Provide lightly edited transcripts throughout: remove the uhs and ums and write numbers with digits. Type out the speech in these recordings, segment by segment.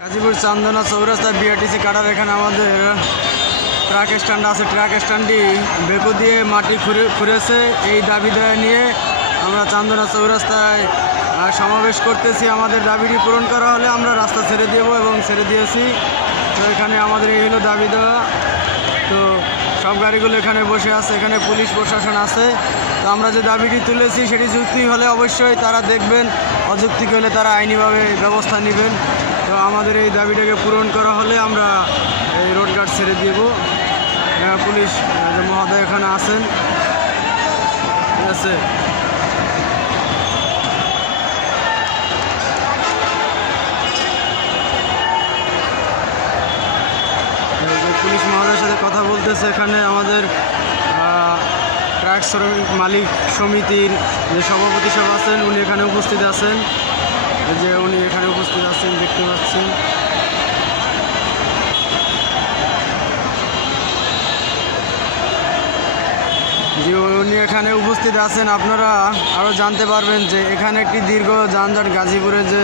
গাজীপুর চান্দনা চৌরাস্তা বিআরটিসি কাটার এখানে আমাদের ট্রাক স্ট্যান্ড আছে। ট্রাক স্ট্যান্ডটি বেকু দিয়ে মাটি খুঁড়েছে। এই দাবি দেওয়া নিয়ে আমরা চান্দনা চৌরাস্তায় সমাবেশ করতেছি। আমাদের দাবিটি পূরণ করা হলে আমরা রাস্তা ছেড়ে দেব এবং ছেড়ে দিয়েছি। তো এখানে আমাদের এই হলো দাবি দেওয়া। তো সব গাড়িগুলো এখানে বসে আছে, এখানে পুলিশ প্রশাসন আছে। তো আমরা যে দাবিটি তুলেছি সেটি যুক্তি হলে অবশ্যই তারা দেখবেন, অযৌক্তিক হলে তারা আইনিভাবে ব্যবস্থা নেবেন। তো আমাদের এই দাবিটাকে পূরণ করা হলে আমরা এই রোড গার্ড ছেড়ে দেব। পুলিশ মহোদয় এখানে আছেন, ঠিক আছে। পুলিশ মহোদয়ের সাথে কথা বলতেছে। এখানে আমাদের ট্রাক শ্রমিক মালিক সমিতির যে সভাপতি সব আছেন উনি এখানে উপস্থিত আছেন, যে উনি এখানে উপস্থিত আছেন দেখতে পাচ্ছেন। যে উনি এখানে উপস্থিত আছেন। আপনারা আরও জানতে পারবেন যে এখানে একটি দীর্ঘ যানজট, গাজীপুরে যে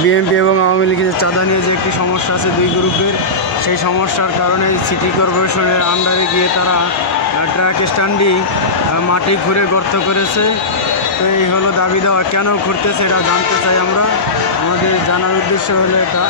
বিএনপি এবং আওয়ামী লীগের চাঁদা নিয়ে যে একটি সমস্যা আছে দুই গ্রুপের, সেই সমস্যার কারণে সিটি কর্পোরেশনের আন্ডারে গিয়ে তারা ট্রাক স্ট্যান্ডটি মাটি খুঁড়ে গর্ত করেছে। তো এই হলো দাবি দেওয়া। কেন ঘুরতেছে এটা জানতে চাই আমরা। আমাদের জানার উদ্দেশ্য হলো এটা